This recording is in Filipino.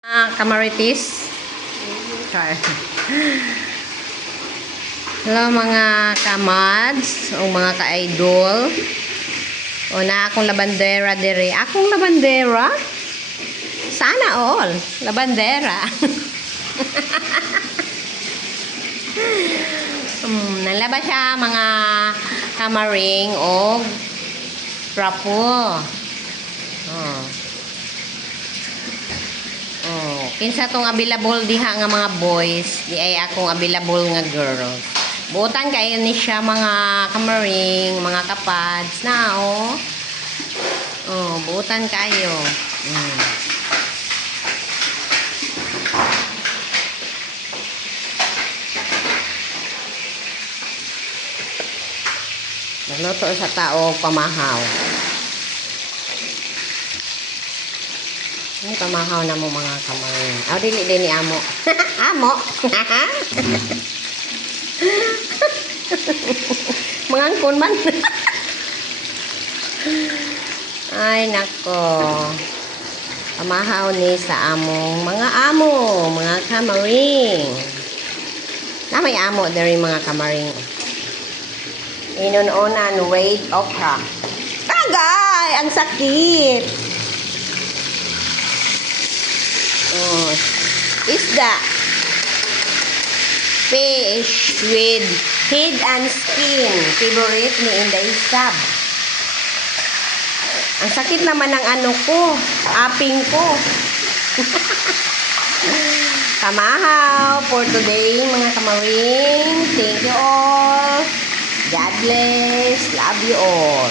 Kamaritis. Char. Hello mga kamads o mga ka-idol. O na akong labandera dire. Akong labandera? Sana all. Labandera. Nalaba siya mga kamaring o rapo. Kinsa tong available diha nga mga boys, di ay akong available nga girl. Buotan kayo ni siya mga kamaring, mga kapads na buotan kayo. Nagluto sa tao pamahaw. Ini pamahaw na mo mga kamarin. Dili ni amo. Amo. Mangangkon man. Ay nako. Pamahaw ni sa among mga amo, mga kamaring. Na may amo diri mga kamaring. Inunonan red okra. Tagay, ang sakit. Isda. Fish with head and skin. Favorite ni Inday Sab. Ang sakit naman ng ano ko. Aping ko. Pamahaw for today mga kamaring. Thank you all. God bless. Love you all.